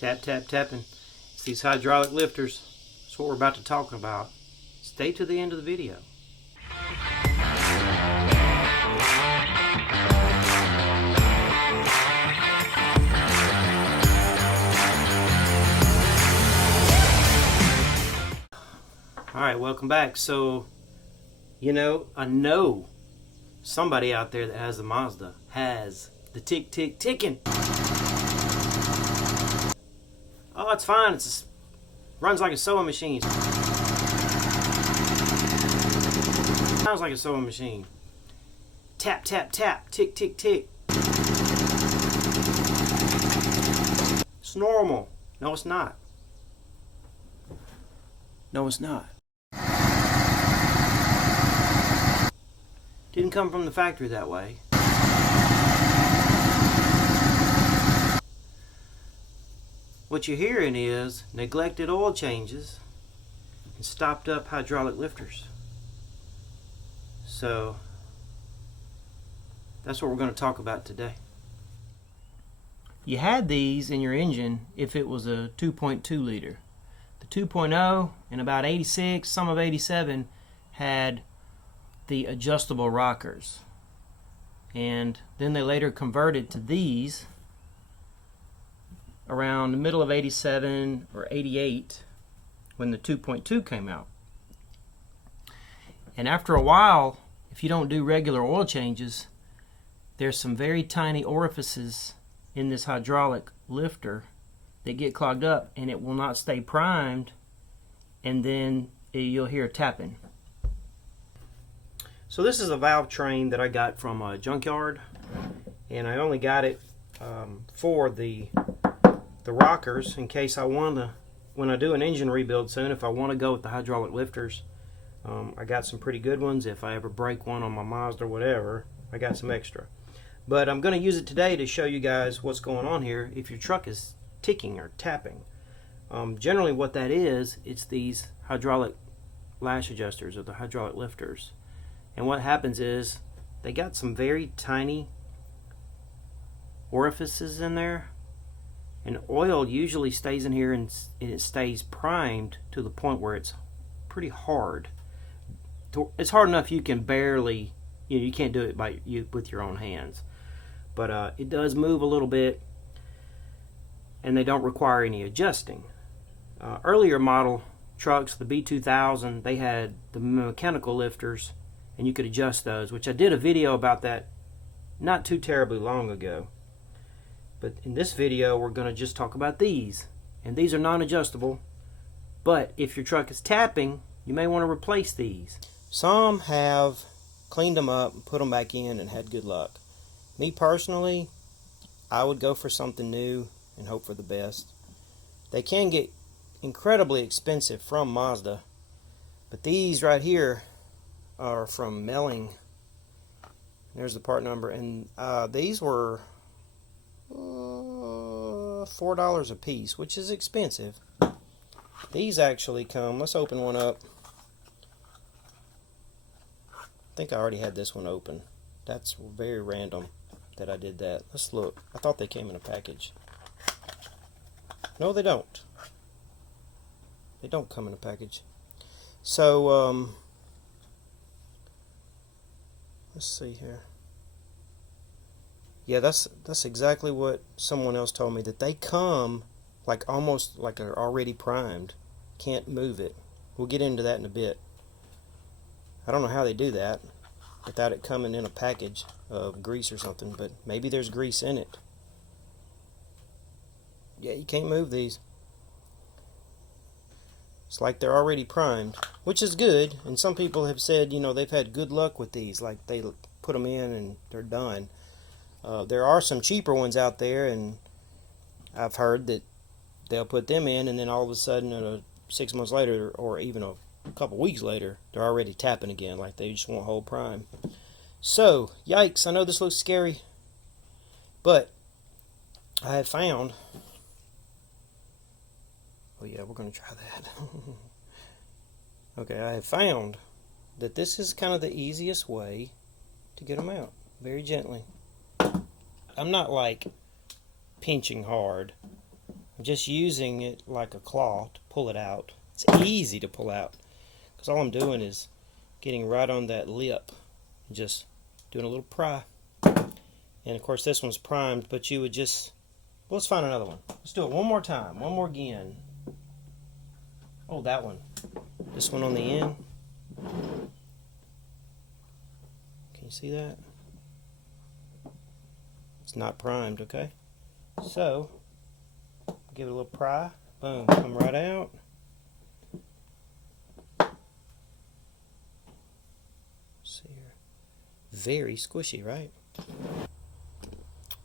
Tap, tap, tapping. It's these hydraulic lifters. That's what we're about to talk about. Stay to the end of the video. Alright, welcome back. So, I know somebody out there that has a Mazda has the tick, tick, ticking. Oh, it's fine. Runs like a sewing machine. Sounds like a sewing machine. Tap, tap, tap. Tick, tick, tick. It's normal. No, it's not. No, it's not. Didn't come from the factory that way. What you're hearing is neglected oil changes and stopped up hydraulic lifters. So that's what we're going to talk about today. You had these in your engine if it was a 2.2 liter. The 2.0 and about 86, some of 87 had the adjustable rockers. And then they later converted to these around the middle of 87 or 88 when the 2.2 came out. And after a while, if you don't do regular oil changes, there's some very tiny orifices in this hydraulic lifter that get clogged up and it will not stay primed, and then you'll hear tapping. So this is a valve train that I got from a junkyard, and I only got it for the rockers in case I want to, when I do an engine rebuild soon, if I want to go with the hydraulic lifters. I got some pretty good ones. If I ever break one on my Mazda or whatever, I got some extra. But I'm going to use it today to show you guys what's going on here if your truck is ticking or tapping. Generally what that is, it's these hydraulic lash adjusters or the hydraulic lifters. And what happens is they got some very tiny orifices in there, and oil usually stays in here and it stays primed to the point where it's pretty hard. It's hard enough you can barely, you can't do it with your own hands, but it does move a little bit, and they don't require any adjusting. Earlier model trucks, the B2200, they had the mechanical lifters, and you could adjust those, which I did a video about that not too terribly long ago. But in this video we're going to just talk about these, and these are non-adjustable, but if your truck is tapping, you may want to replace these. Some have cleaned them up and put them back in and had good luck. Me personally, I would go for something new and hope for the best. They can get incredibly expensive from Mazda, but these right here are from Melling. There's the part number, and these were $4 a piece, which is expensive. These actually come, let's open one up. I think I already had this one open. That's very random that I did that. Let's look. I thought they came in a package. No, they don't. They don't come in a package. So let's see here. Yeah, that's exactly what someone else told me, that they come like almost like they're already primed. Can't move it. We'll get into that in a bit. I don't know how they do that without it coming in a package of grease or something, but maybe there's grease in it. Yeah, you can't move these. It's like they're already primed, which is good, and some people have said, they've had good luck with these, like they put them in and they're done. There are some cheaper ones out there, and I've heard that they'll put them in, and then all of a sudden 6 months later, or even a couple weeks later, they're already tapping again, like they just won't hold prime. So, yikes, I know this looks scary, but I have found, oh yeah, we're going to try that. Okay, I have found that this is kind of the easiest way to get them out, very gently. I'm not like pinching hard, I'm just using it like a claw to pull it out. It's easy to pull out because all I'm doing is getting right on that lip and just doing a little pry. And of course this one's primed, but you would just, well, let's find another one. Let's do it one more time, one more again. Oh, that one. This one on the end. Can you see that? It's not primed, okay? So, give it a little pry. Boom, come right out. See here. Very squishy, right?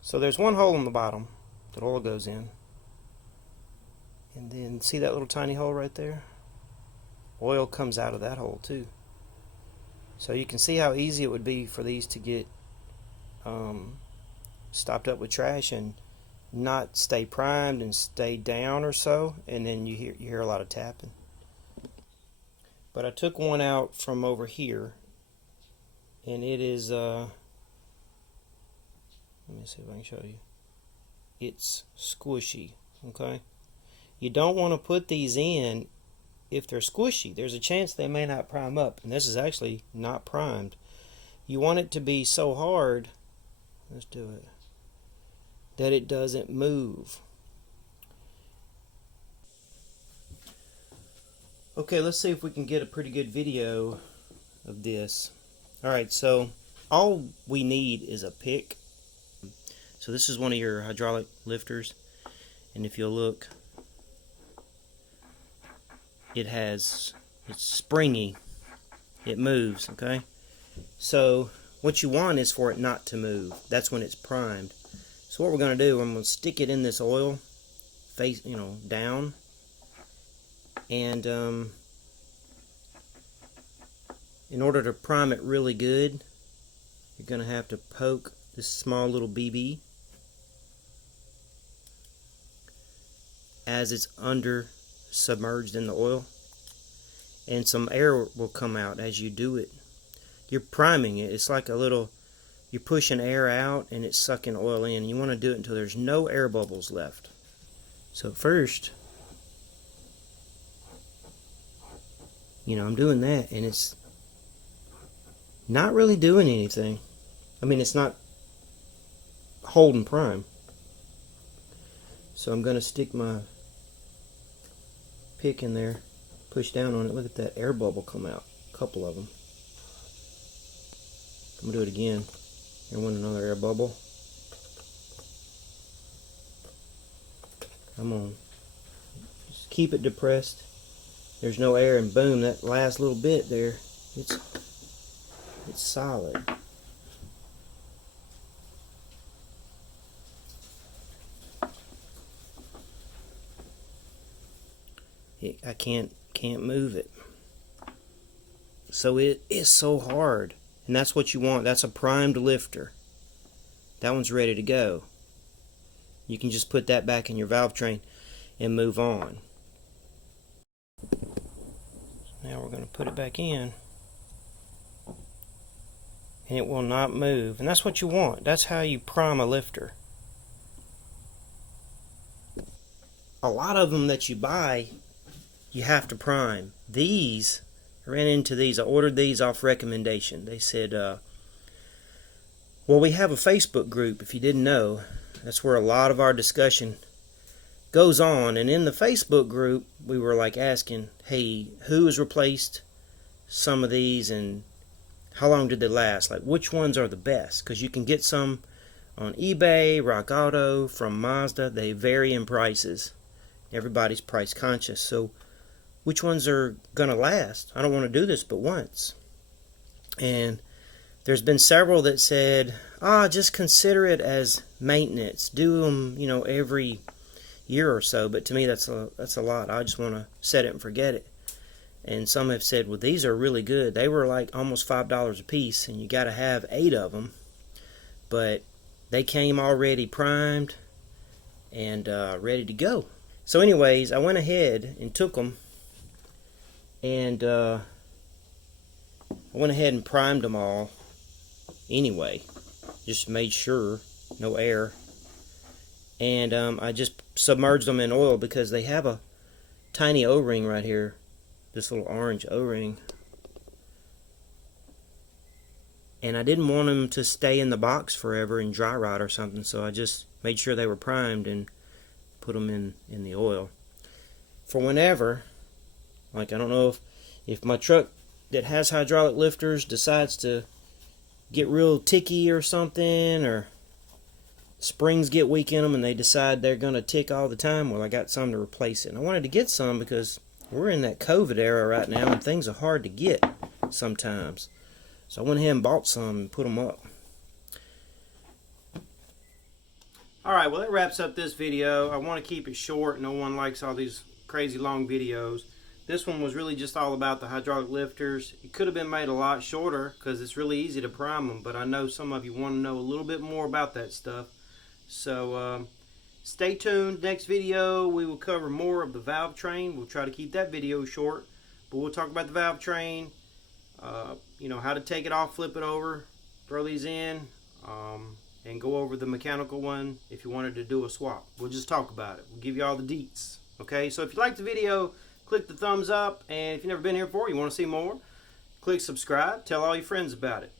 So there's one hole in the bottom that oil goes in. And then see that little tiny hole right there? Oil comes out of that hole too. So you can see how easy it would be for these to get stopped up with trash and not stay primed and stay down or so, and then you hear a lot of tapping. But I took one out from over here, and it is let me see if I can show you. It's squishy, okay? You don't want to put these in if they're squishy. There's a chance they may not prime up, and this is actually not primed. You want it to be so hard, let's do it, that it doesn't move. Okay, let's see if we can get a pretty good video of this. Alright, so all we need is a pick. So this is one of your hydraulic lifters, and if you'll look, it's springy, it moves, okay? So what you want is for it not to move. That's when it's primed. So what we're going to do, I'm going to stick it in this oil, face, down, and in order to prime it really good, you're going to have to poke this small little BB as it's submerged in the oil, and some air will come out as you do it. You're priming it. It's like you're pushing air out and it's sucking oil in. You want to do it until there's no air bubbles left. So first, I'm doing that, and it's not really doing anything. I mean, it's not holding prime. So I'm going to stick my pick in there, push down on it. Look at that air bubble come out. A couple of them. I'm going to do it again. I want another air bubble. Come on. Just keep it depressed. There's no air, and boom, that last little bit there, it's solid. I can't move it. So it is so hard, and that's what you want. That's a primed lifter. That one's ready to go. You can just put that back in your valve train and move on. Now we're going to put it back in, and it will not move, and that's what you want. That's how you prime a lifter. A lot of them that you buy, you have to prime. These, I ran into these. I ordered these off recommendation. They said, well, we have a Facebook group, if you didn't know. That's where a lot of our discussion goes on. And in the Facebook group, we were like asking, hey, who has replaced some of these and how long did they last? Like, which ones are the best? Because you can get some on eBay, Rock Auto, from Mazda. They vary in prices. Everybody's price conscious. So which ones are going to last? I don't want to do this but once. And there's been several that said, just consider it as maintenance. Do them, every year or so. But to me, that's a lot. I just want to set it and forget it. And some have said, well, these are really good. They were like almost $5 a piece, and you got to have 8 of them. But they came already primed and ready to go. So anyways, I went ahead and took them, and I went ahead and primed them all anyway. Just made sure, no air. and I just submerged them in oil because they have a tiny O-ring right here, this little orange O-ring, and I didn't want them to stay in the box forever and dry rot or something, so I just made sure they were primed and put them in the oil for whenever, like, I don't know if my truck that has hydraulic lifters decides to get real ticky or something, or springs get weak in them and they decide they're going to tick all the time. Well, I got some to replace it. And I wanted to get some because we're in that COVID era right now and things are hard to get sometimes. So I went ahead and bought some and put them up. Alright, well, that wraps up this video. I want to keep it short. No one likes all these crazy long videos. This one was really just all about the hydraulic lifters. It could have been made a lot shorter because it's really easy to prime them, but I know some of you want to know a little bit more about that stuff. So stay tuned. Next video we will cover more of the valve train. We'll try to keep that video short, but we'll talk about the valve train, you know, how to take it off, flip it over, throw these in, and go over the mechanical one if you wanted to do a swap. We'll just talk about it. We'll give you all the deets. Okay, so if you like the video, click the thumbs up, and if you've never been here before, you want to see more, click subscribe, tell all your friends about it.